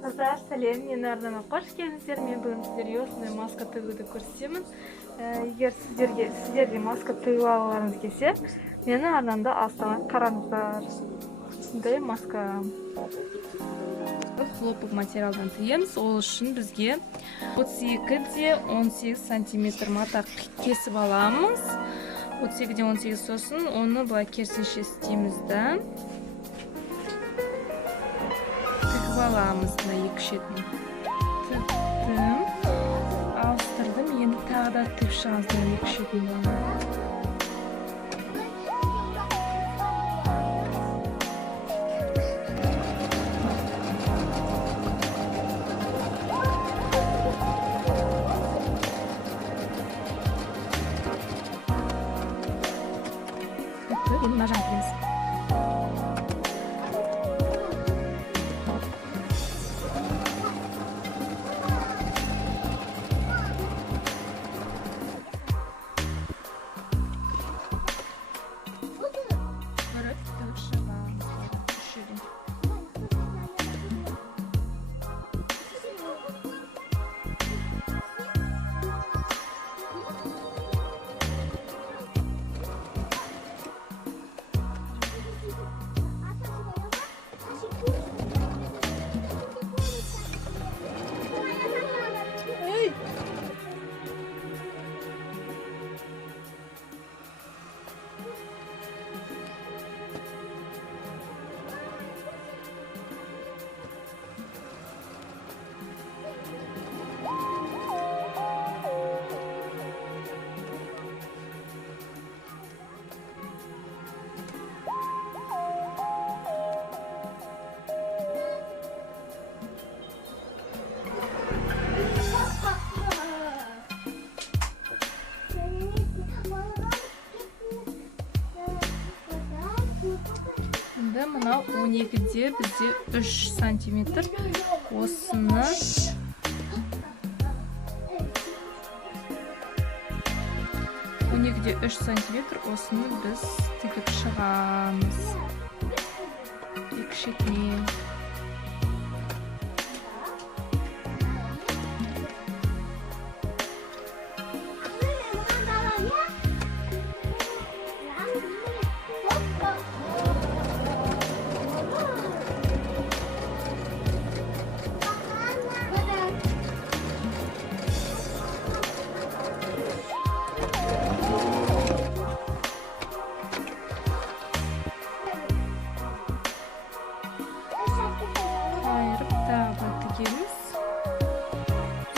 Қыздар, сәлем, менің арнама қош келдіңіздер. Мен бүгін сіздерге осындай маска тігуді көрсетемін. Егер сіздерге маска тігіп алғыларыңыз келсе, менің арнамда астына қараңыздар. Осындай маска хлопок материалдан тігеміз. Ол үшін бізге 32-де 18 сантиметр мата кесіп аламыз. 32-де 18 сосын оны былай керісінше істейміз да. Аламыз мына екі шетін тіктім, ауыстырдым. Енді тағы да тігіп шығамыз мына екі шетін. Енді мына жағын тігеміз. Мына 12-де бізде 3 сантиметр осыны 12-де 3 сантиметр осыны біз тігіп шығамыз екі шетінен.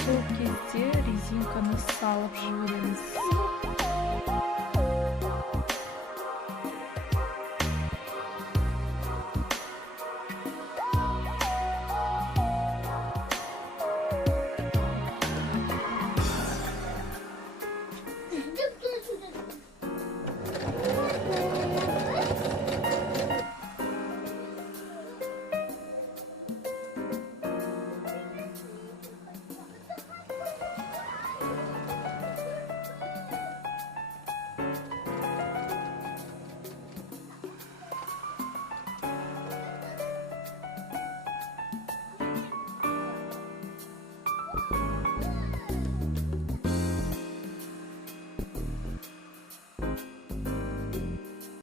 Сол кезде резинканы салып жібереміз.